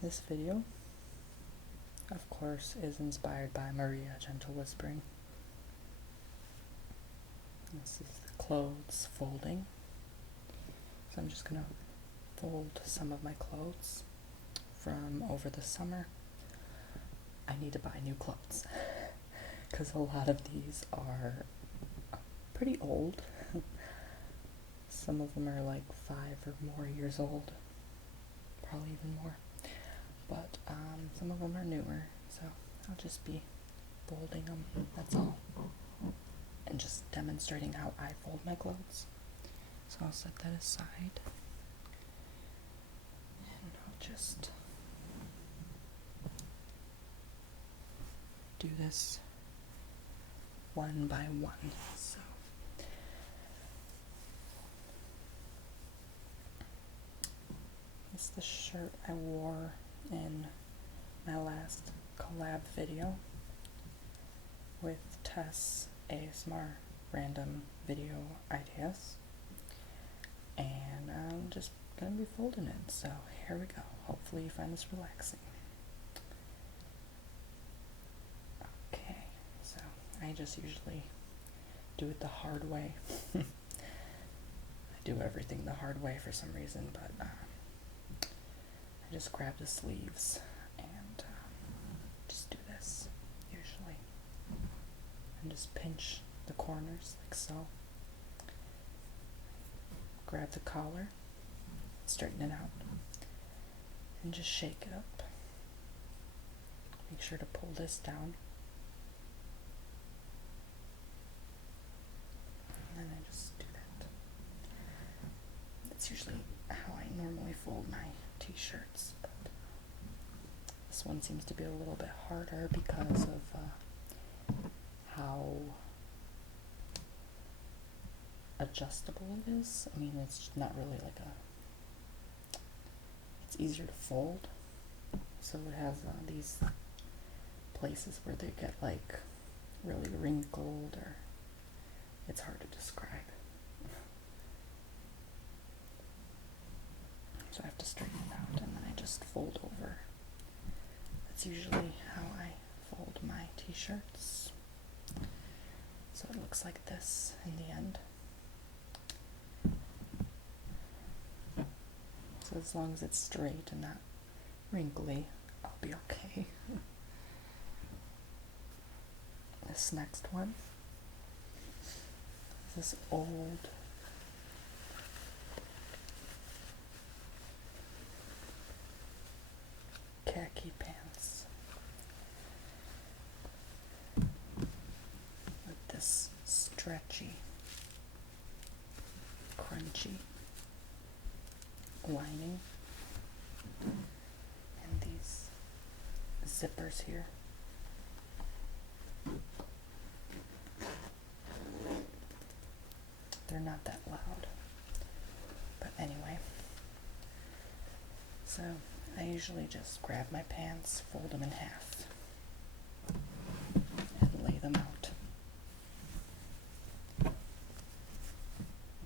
This video, of course, is inspired by Maria Gentlewhispering. This is the clothes folding. So I'm just going to fold some of my clothes from over the summer. I need to buy new clothes because a lot of these are pretty old. Some of them are like 5 or more years old, probably even more. But some of them are newer, so I'll just be folding them, that's all. And just demonstrating how I fold my clothes. So I'll set that aside. And I'll just do this one by one. So this is the shirt I wore in my last collab video with Tess ASMR random video ideas, and I'm just gonna be folding it, so here we go. Hopefully you find this relaxing. Okay, so I just usually do it the hard way. I do everything the hard way for some reason, but I just grab the sleeves and just do this, usually. And just pinch the corners like so. Grab the collar, straighten it out, and just shake it up. Make sure to pull this down. And then I just do that. That's usually how I normally fold my t-shirts, but this one seems to be a little bit harder because of how adjustable it is. I mean, it's not really like it's easier to fold. So it has these places where they get like really wrinkled, or it's hard to describe. So I have to straighten it out, and then I just fold over. That's usually how I fold my t-shirts. So it looks like this in the end. So as long as it's straight and not wrinkly, I'll be okay. This next one is this old khaki pants with this stretchy, crunchy lining and these zippers here. They're not that loud, but anyway. So I usually just grab my pants, fold them in half, and lay them out. And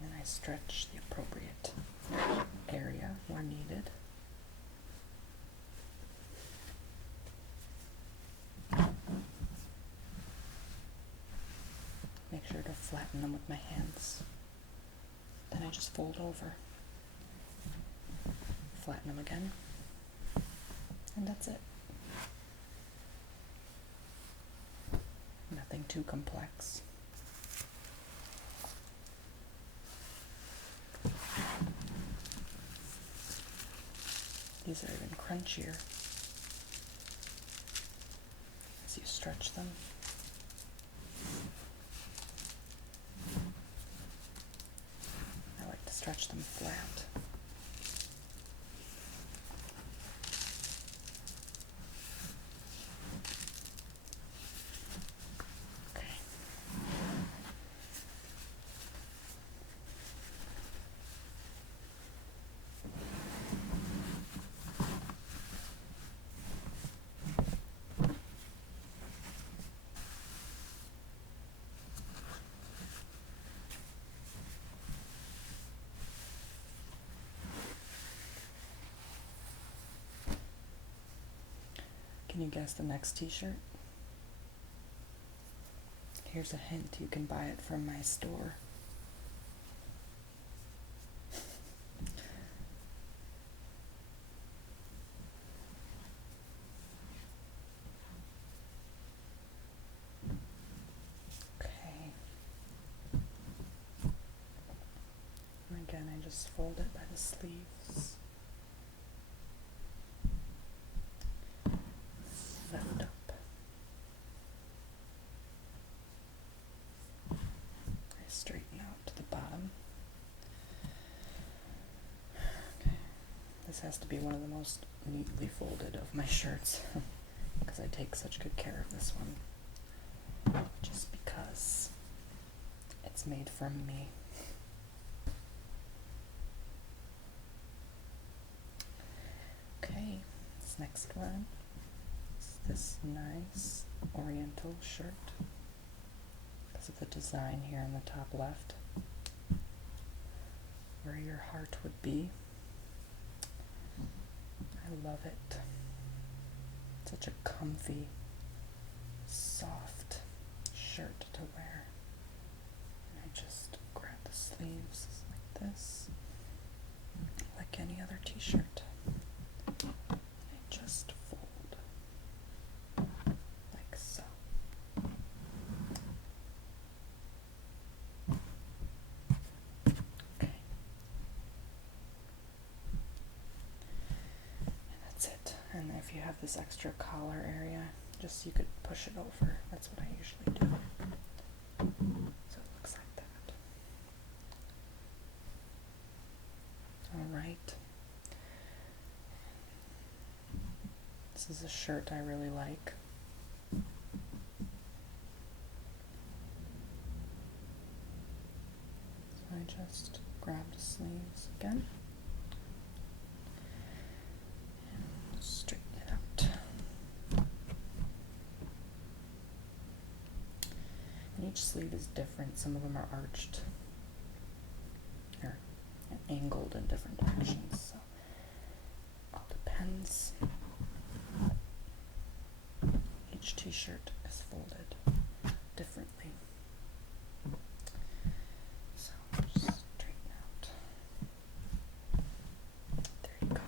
then I stretch the appropriate area where needed. Make sure to flatten them with my hands. Then I just fold over, flatten them again, and that's it. Nothing too complex. These are even crunchier as you stretch them. I like to stretch them flat. Can you guess the next t-shirt? Here's a hint, you can buy it from my store. Okay. And again, I just fold it by the sleeves. Zip it up. I straighten out to the bottom. Okay. This has to be one of the most neatly folded of my shirts because I take such good care of this one. Just because it's made from me. Okay, this next one is this nice oriental shirt because of the design here in the top left where your heart would be. I love it. Such a comfy, soft shirt to wear. And I just grab the sleeves like this, like any other t-shirt. I just fold like so. Okay. And that's it. And if you have this extra collar area, just you could push it over. That's what I usually do. So it looks like that. Alright. This is a shirt I really like. So I just grab the sleeves again and straighten it out. And each sleeve is different. Some of them are arched or angled in different directions. So all depends. Each t-shirt is folded differently. So just straighten out. There you go.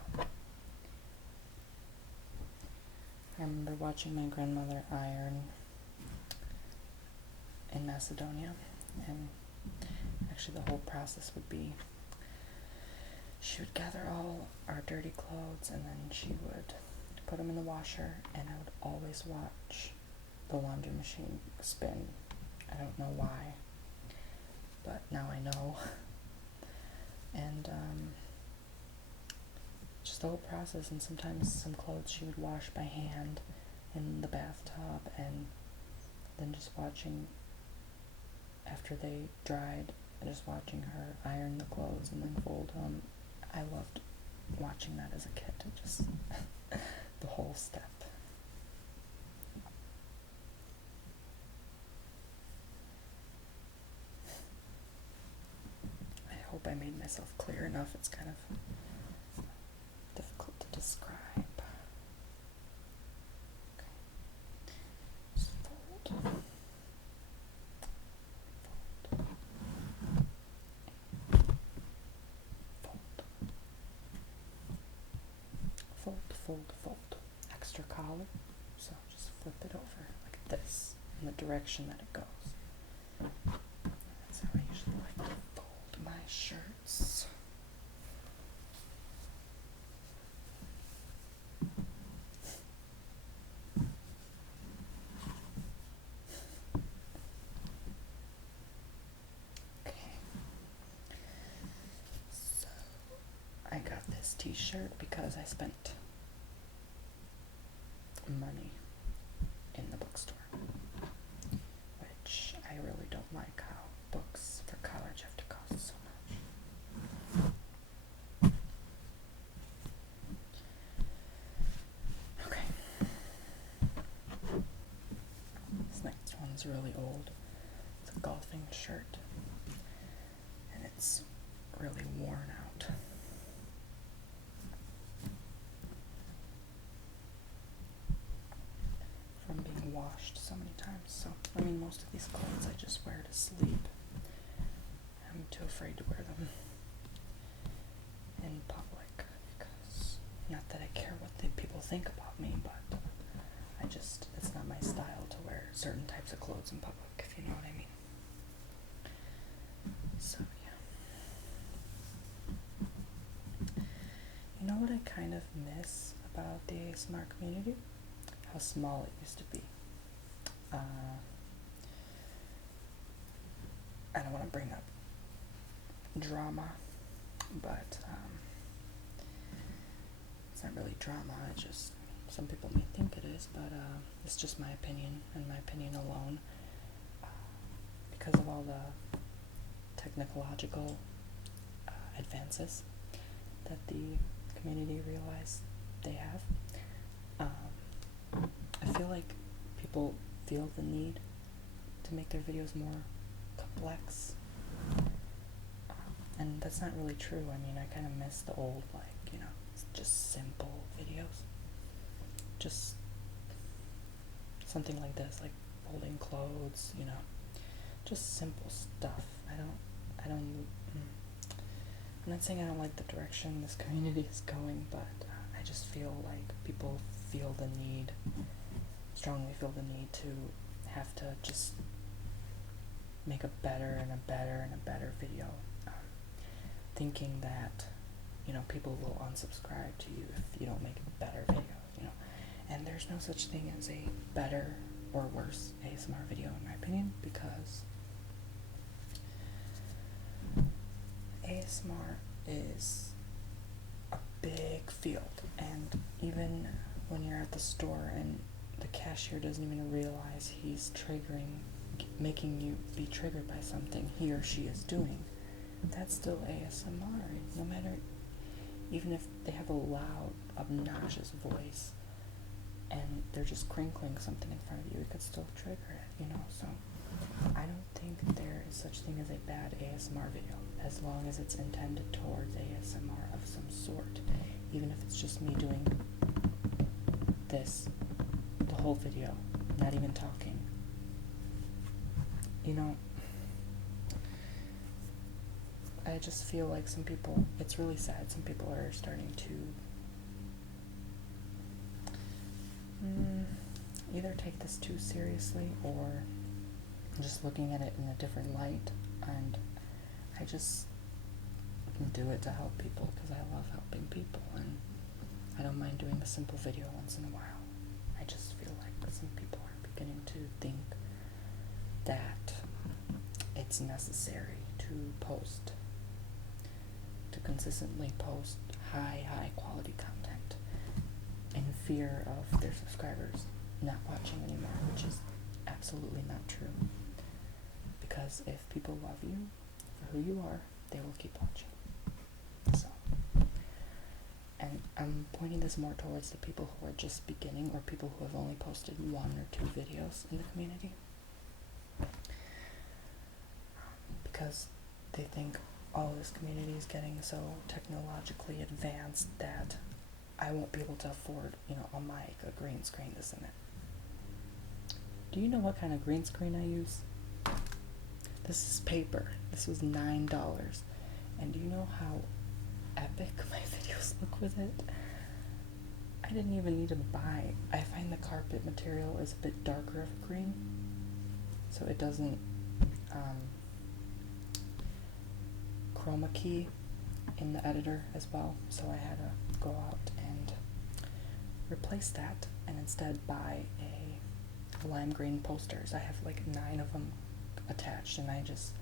I remember watching my grandmother iron in Macedonia, and actually the whole process would be she would gather all our dirty clothes and then she would put them in the washer, and I would always watch the laundry machine spin. I don't know why, but now I know. And just the whole process, and sometimes some clothes she would wash by hand in the bathtub, and then just watching after they dried, just watching her iron the clothes and then fold them. I loved watching that as a kid. It just the whole step. I hope I made myself clear enough. It's kind of difficult to describe. Okay. Just fold. Fold. Fold. Fold, fold. Extra collar, so just flip it over like this in the direction that it goes. That's how I usually like to fold my shirts. Okay, so I got this t-shirt because I spent money in the bookstore, which I really don't like how books for college have to cost so much. Okay. This next one's really old. It's a golfing shirt, and it's really worn out. washed so many times. So, I mean, most of these clothes I just wear to sleep. I'm too afraid to wear them in public because, not that I care what people think about me, but it's not my style to wear certain types of clothes in public, if you know what I mean. So, yeah. You know what I kind of miss about the ASMR community? How small it used to be. I don't want to bring up drama, but it's not really drama. It's just, some people may think it is, but it's just my opinion, and my opinion alone. Because of all the technological advances that the community realized they have, I feel like people feel the need to make their videos more complex, and that's not really true. I mean, I kind of miss the old, just simple videos, just something like this, like folding clothes, just simple stuff. I'm not saying I don't like the direction this community is going, but I just feel like people strongly feel the need to have to just make a better and a better and a better video, thinking that, people will unsubscribe to you if you don't make a better video, and there's no such thing as a better or worse ASMR video, in my opinion, because ASMR is a big field, and even when you're at the store and the cashier doesn't even realize he's making you be triggered by something he or she is doing, that's still ASMR. No matter, even if they have a loud, obnoxious voice and they're just crinkling something in front of you, it could still trigger it, so I don't think there is such thing as a bad ASMR video, as long as it's intended towards ASMR of some sort. Even if it's just me doing this the whole video, not even talking. I just feel like some people, it's really sad, some people are starting to either take this too seriously or just looking at it in a different light, and I just do it to help people because I love helping people, and I don't mind doing a simple video once in a while. I just feel like some people are beginning to think that it's necessary to consistently post high quality content in fear of their subscribers not watching anymore, which is absolutely not true. Because if people love you for who you are, they will keep watching. So, and I'm pointing this more towards the people who are just beginning, or people who have only posted 1 or 2 videos in the community, because they think, this community is getting so technologically advanced that I won't be able to afford, a mic, a green screen, this and that. Do you know what kind of green screen I use? This is paper. This was $9. And do you know how epic my videos look with it? I didn't even need to buy. I find the carpet material is a bit darker of a green, so it doesn't chroma key in the editor as well. So I had to go out and replace that and instead buy a lime green posters. I have like 9 of them attached, and I just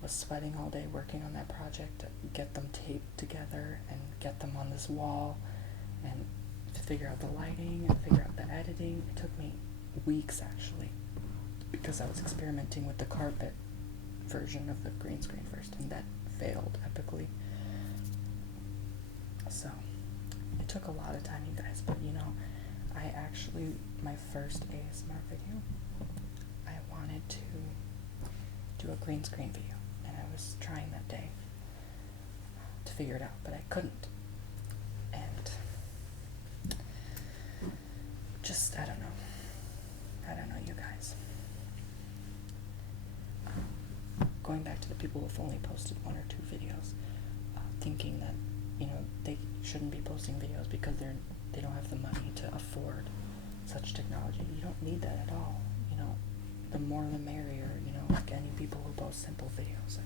was sweating all day working on that project to get them taped together and get them on this wall and to figure out the lighting and figure out the editing. It took me weeks actually, because I was experimenting with the carpet version of the green screen first, and that failed epically. So it took a lot of time, you guys, but I actually, my first ASMR video, I wanted to do a green screen video, and I was trying that day to figure it out, but I couldn't. And just, I don't know, going back to the people who've only posted 1 or 2 videos, thinking that, they shouldn't be posting videos because they don't have the money to afford such technology. You don't need that at all. The more the merrier. Like any people who post simple videos,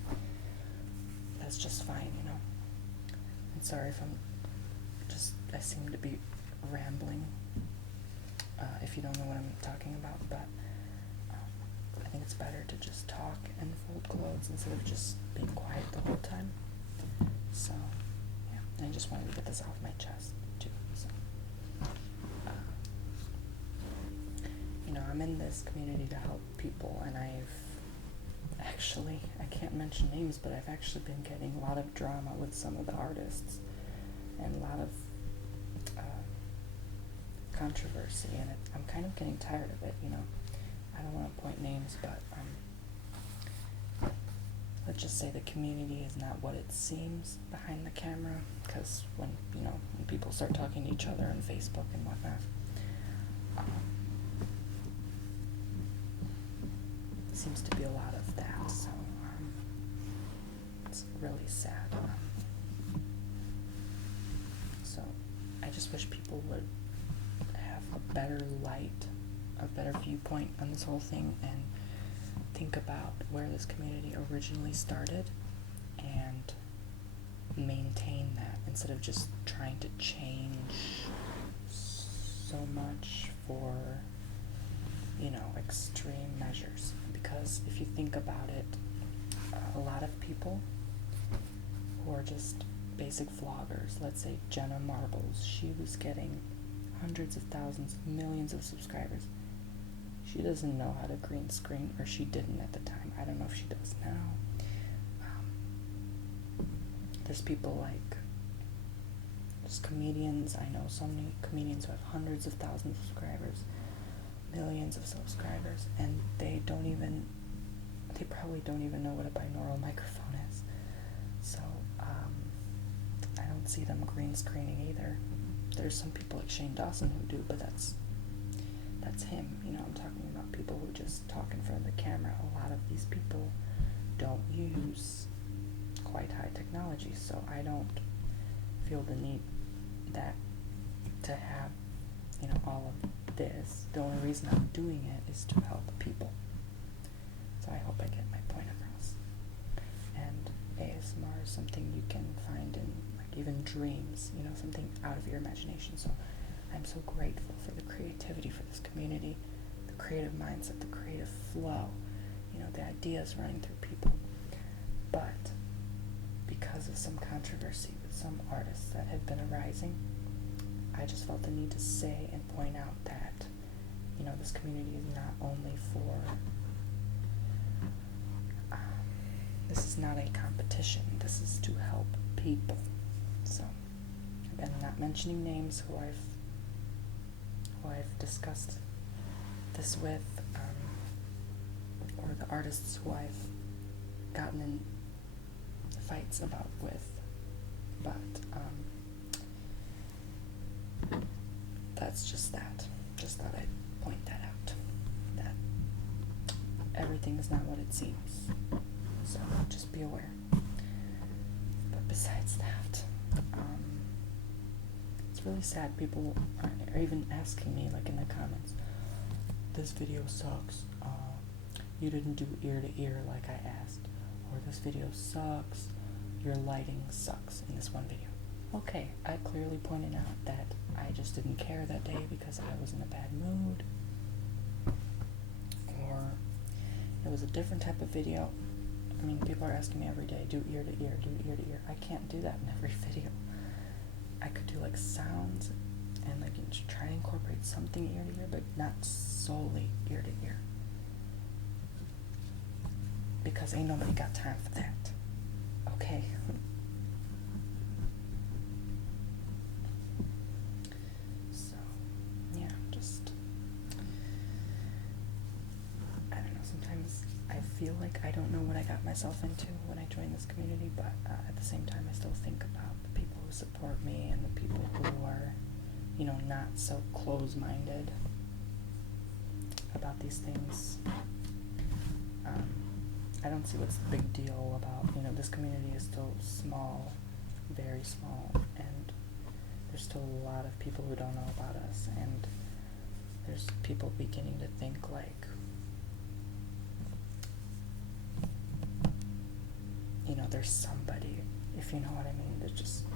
that's just fine. I'm sorry if I seem to be rambling. If you don't know what I'm talking about, but I think it's better to just talk and fold clothes instead of just being quiet the whole time. So, yeah, and I just wanted to get this off my chest too. So, I'm in this community to help people, and I can't mention names, but I've actually been getting a lot of drama with some of the artists, and a lot of controversy, and I'm kind of getting tired of it. I don't want to point names, but let's just say the community is not what it seems behind the camera, because when people start talking to each other on Facebook and whatnot, seems to be a lot of that, so it's really sad. So I just wish people would have a better light, a better viewpoint on this whole thing, and think about where this community originally started and maintain that instead of just trying to change so much for extreme measures. Because if you think about it, a lot of people who are just basic vloggers, let's say Jenna Marbles, she was getting hundreds of thousands, millions of subscribers. She doesn't know how to green screen, or she didn't at the time. I don't know if she does now. There's people like, there's comedians. I know so many comedians who have hundreds of thousands of subscribers, millions of subscribers, and they probably don't even know what a binaural microphone is. So I don't see them green screening either. There's some people like Shane Dawson who do, but that's him. I'm talking about people who just talk in front of the camera. A lot of these people don't use quite high technology, so I don't feel the need that to have all of this. The only reason I'm doing it is to help people. So I hope I get my point across. And ASMR is something you can find in even dreams, something out of your imagination. So I'm so grateful for the creativity for this community, the creative mindset, the creative flow, the ideas running through people. But because of some controversy with some artists that had been arising, I just felt the need to say and point out that, this community is not only for, this is not a competition, this is to help people. So, again, I'm not mentioning names who I've discussed this with, or the artists who I've gotten in fights about with, but that's just that. Just thought I'd point that out, that everything is not what it seems, so just be aware. But besides that, it's really sad. People are even asking me, like in the comments, this video sucks, you didn't do ear to ear like I asked, or this video sucks, your lighting sucks in this one video. Okay, I clearly pointed out that I just didn't care that day because I was in a bad mood, or it was a different type of video. I mean, people are asking me every day, do ear to ear, do ear to ear. I can't do that in every video. I could do like sounds and like try to incorporate something ear to ear, but not solely ear to ear, because ain't nobody got time for that. Okay. So, yeah, just, I don't know, sometimes I feel like I don't know what I got myself into when I joined this community, but at the same time I still think about the people who support me and the people who are, not so close-minded about these things. I don't see what's the big deal about, this community is still small, very small, and there's still a lot of people who don't know about us, and there's people beginning to think like, there's somebody, if you know what I mean. There's just,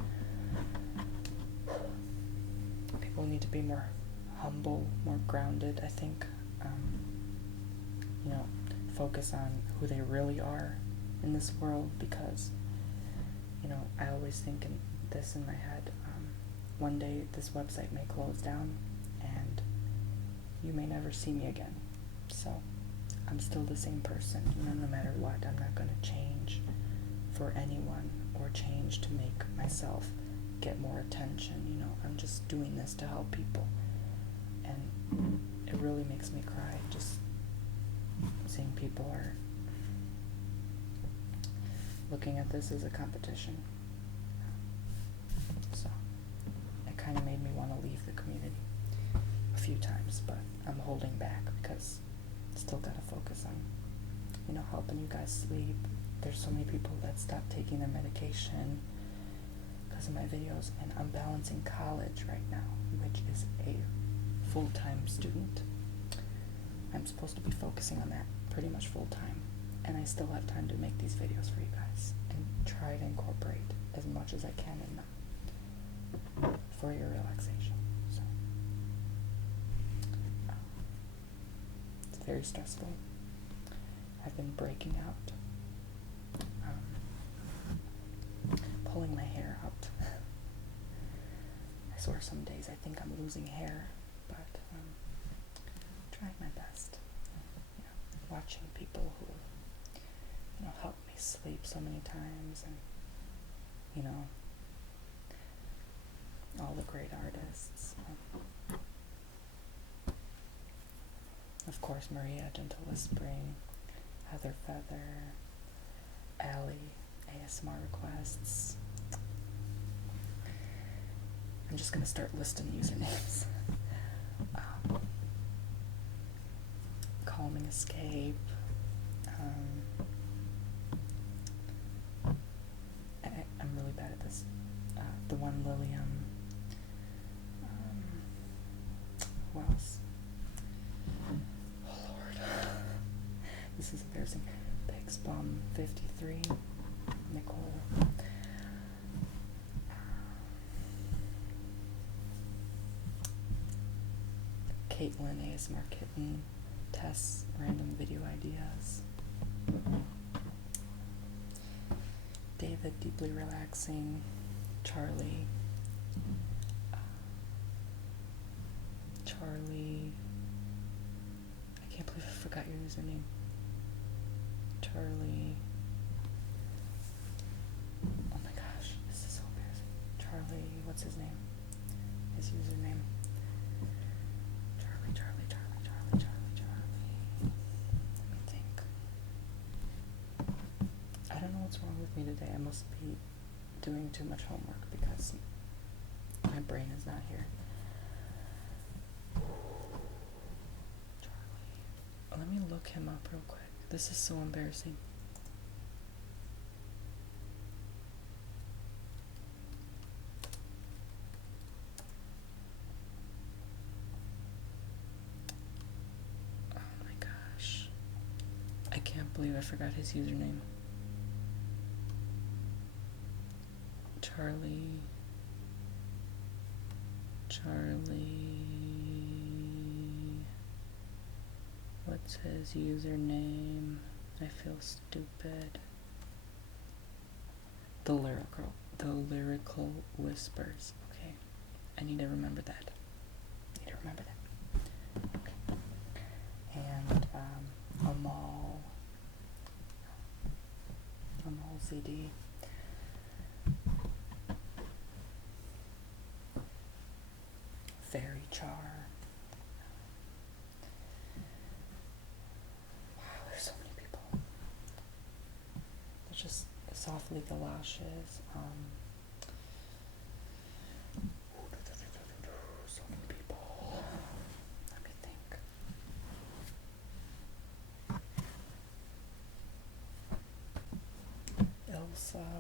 people need to be more humble, more grounded, I think. Focus on who they really are in this world, because, I always think in my head, one day this website may close down and you may never see me again. So I'm still the same person, no matter what. I'm not going to change for anyone or change to make myself get more attention. I'm just doing this to help people, and it really makes me cry just seeing people are looking at this as a competition. So it kind of made me want to leave the community a few times, but I'm holding back because still gotta focus on helping you guys sleep. There's so many people that stopped taking their medication because of my videos, and I'm balancing college right now, which is a full-time student. I'm supposed to be focusing on that pretty much full-time, and I still have time to make these videos for you guys and try to incorporate as much as I can in them for your relaxation. So it's very stressful. I've been breaking out, pulling my hair out. I swear some days I think I'm losing hair, but trying my best. Watching people who help me sleep so many times, and all the great artists. Of course, Maria Gentlewhispering, Heather Feather, Allie, ASMR requests. I'm just gonna start listing usernames. Calming Escape. I'm really bad at this. The one Lilium. Who else? Oh Lord. This is embarrassing. Pigs Bum 53. Nicole. Caitlin, ASMR Kitten. Tess, Random Video Ideas. David, Deeply Relaxing. Charlie. I can't believe I forgot your username. Charlie. Oh my gosh, this is so embarrassing. Charlie, what's his name? His username. Charlie. Let me think. I don't know what's wrong with me today. I must be doing too much homework because my brain is not here. Charlie. Let me look him up real quick. This is so embarrassing. Oh my gosh. I can't believe I forgot his username. Charlie. What's his username? I feel stupid. The lyrical whispers. Okay. I need to remember that. Okay. And Amal ZD. Fairy Char. Wow, there's so many people. There's just Softly Galoshes. So many people. Let me think.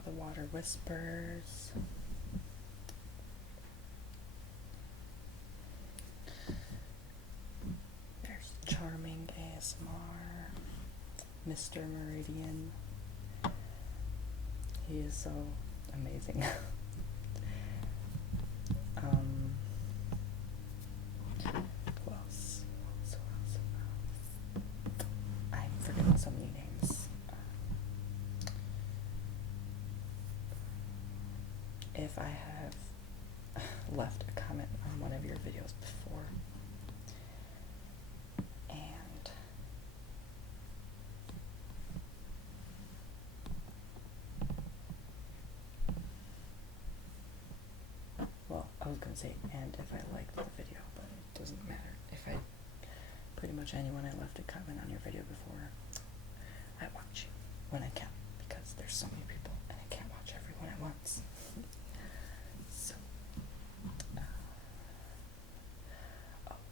the Water Whispers. There's Charming ASMR, Mr. Meridian. He is so amazing. Who else? I'm forgetting so many names. If I have left a comment on one of your videos before, and well, I was gonna say, and if I liked the video, but it doesn't matter. If I, pretty much anyone I left a comment on your video before, I watch you when I can, because there's so many people and I can't watch everyone at once. So,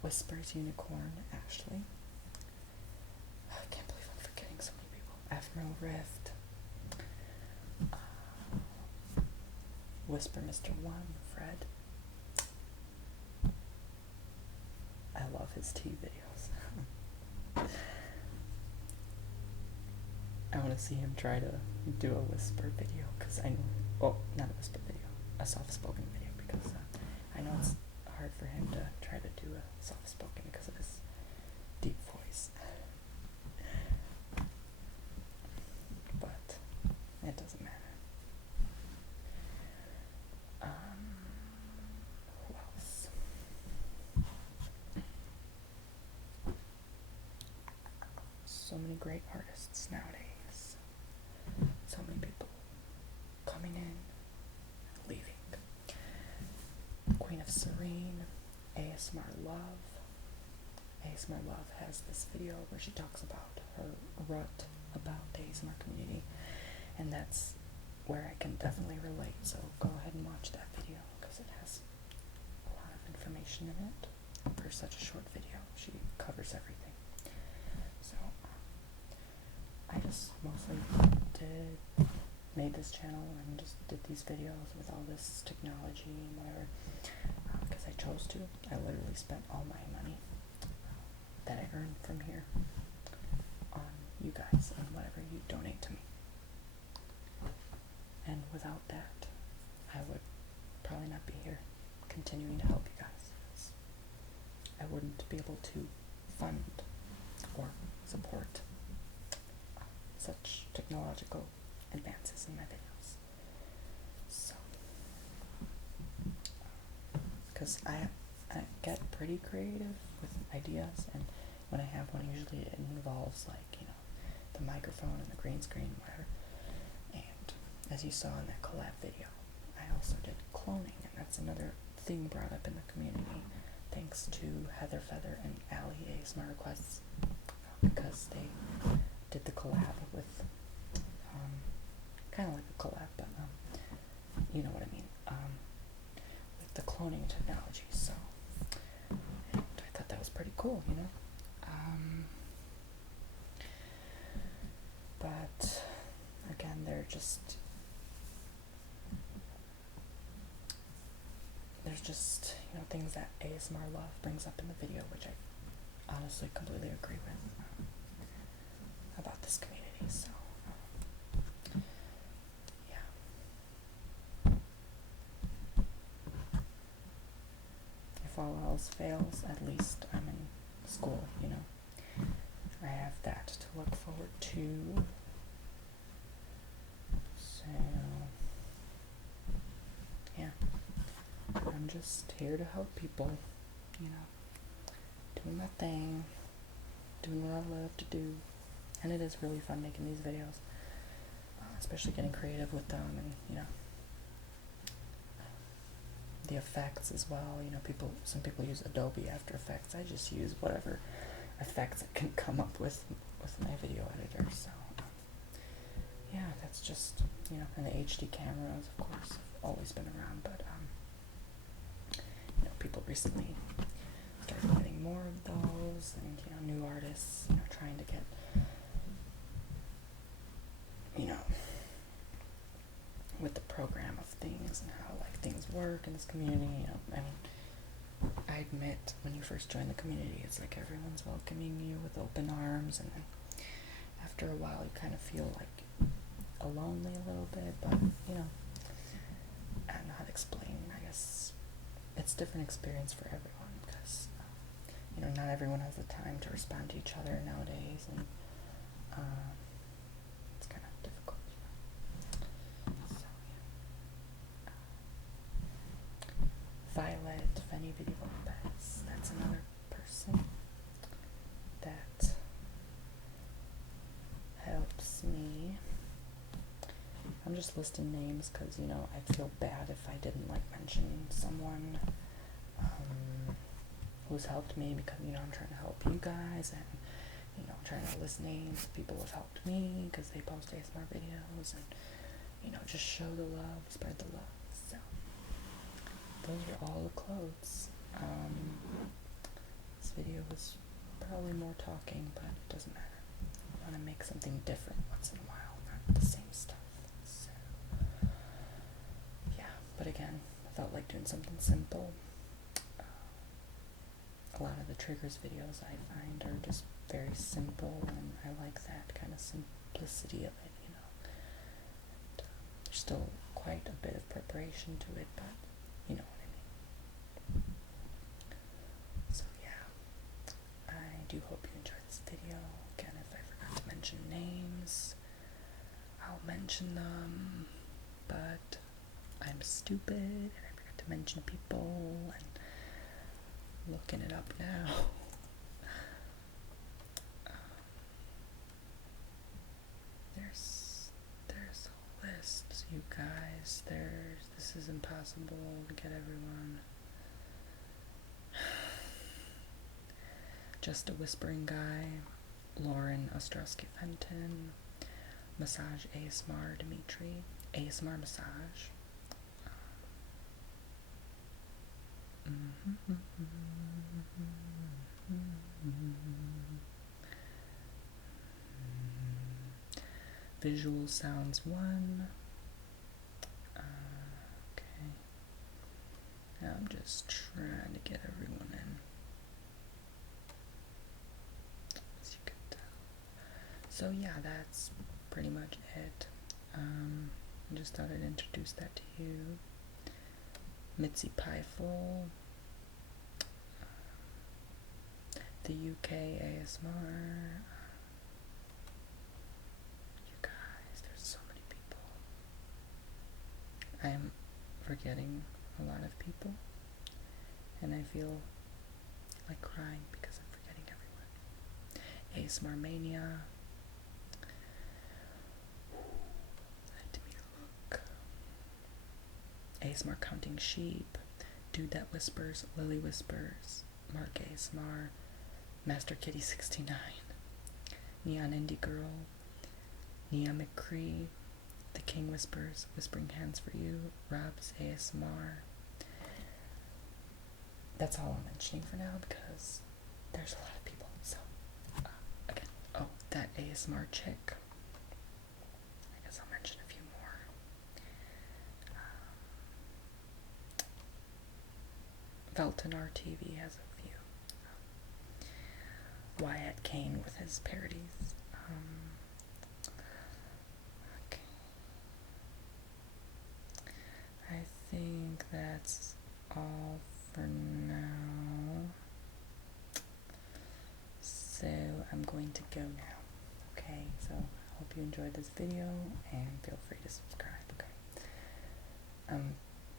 Whispers Unicorn, Ashley. I can't believe I'm forgetting so many people. Ephemeral Rift. Whisper Mr. One, Fred. I love his tea videos. I want to see him try to do a whisper video, because I know, well, not a whisper video, a soft-spoken video, because I know it's hard for him to try to do a soft-spoken because of his deep voice. But it doesn't matter. Who else? So many great artists nowadays. So many people coming in, leaving. Queen of Serene, ASMR Love. ASMR Love has this video where she talks about her rut about the ASMR community, and that's where I can definitely relate, so go ahead and watch that video, because it has a lot of information in it. For such a short video, she covers everything. So, I just mostly made this channel and just did these videos with all this technology and whatever, because I chose to. I literally spent all my money that I earned from here on you guys and whatever you donate to me. And without that, I would probably not be here continuing to help you guys. I wouldn't be able to fund or support such technological advances in my videos. So, because I get pretty creative with ideas, and when I have one, usually it involves, like, you know, the microphone and the green screen, whatever. And as you saw in that collab video, I also did cloning, and that's another thing brought up in the community, thanks to Heather Feather and Allie ASMR Requests, because they did the collab with, kind of like a collab, but, you know what I mean, with the cloning technology, so, and I thought that was pretty cool, you know, but, again, there's just, you know, things that ASMR Love brings up in the video, which I honestly completely agree with, about this community, so, yeah. If all else fails, at least I'm in school, you know. I have that to look forward to. So, yeah. I'm just here to help people, you know. Doing my thing. Doing what I love to do. And it is really fun making these videos. Especially getting creative with them, and, you know, the effects as well. You know, some people use Adobe After Effects. I just use whatever effects I can come up with my video editor. So, yeah, that's just, you know, and the HD cameras, of course, have always been around, but, you know, people recently started getting more of those, and, you know, new artists, you know, trying to get, you know, program of things and how like things work in this community. You know, I mean, I admit when you first join the community, it's like everyone's welcoming you with open arms, and then after a while, you kind of feel like lonely a little bit. But you know, I don't know how to explain. I guess it's a different experience for everyone because you know, not everyone has the time to respond to each other nowadays, and it's kind of difficult, you know. So, yeah. Violet, Fanny Video Lopez, that's another person that helps me. I'm just listing names because, you know, I'd feel bad if I didn't, like, mention someone who's helped me because, you know, I'm trying to help you guys, and, you know, I'm trying to list names of people who have helped me because they post ASMR videos, and, you know, just show the love, spread the love. So, those are all the clothes. This video was probably more talking, but it doesn't matter. I want to make something different once in a while, not the same stuff. So, yeah, but again, I felt like doing something simple. A lot of the triggers videos I find are just very simple, and I like that kind of simplicity of it, you know. And, there's still quite a bit of preparation to it, but you know what I mean. So yeah, I do hope you enjoyed this video. Again, if I forgot to mention names, I'll mention them, but I'm stupid and I forgot to mention people, and looking it up now. There's a list, you guys. This is impossible to get everyone. Just a Whispering Guy, Lauren Ostrowski Fenton, Massage ASMR Dimitri, ASMR Massage. Visual Sounds 1. Okay. Now I'm just trying to get everyone in, as you can tell. So yeah, that's pretty much it. I just thought I'd introduce that to you. Mitzi Piefel, the UK ASMR. You guys, there's so many people. I am forgetting a lot of people, and I feel like crying because I'm forgetting everyone. ASMR Mania. Let me look. ASMR Counting Sheep, Dude That Whispers, Lily Whispers, Mark ASMR, Master Kitty 69, Neon Indie Girl, Nia McCree, The King Whispers, Whispering Hands for You, Rob's ASMR. That's all I'm mentioning for now because there's a lot of people. So, again, oh, that ASMR chick. I guess I'll mention a few more. Velton RTV has a few. Wyatt Kane with his parodies. Okay. I think that's all for now. So I'm going to go now. Okay, so I hope you enjoyed this video and feel free to subscribe. Okay. I'm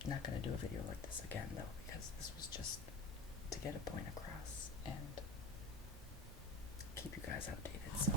not going to do a video like this again though, because this was just to get a point across and keep you guys updated. So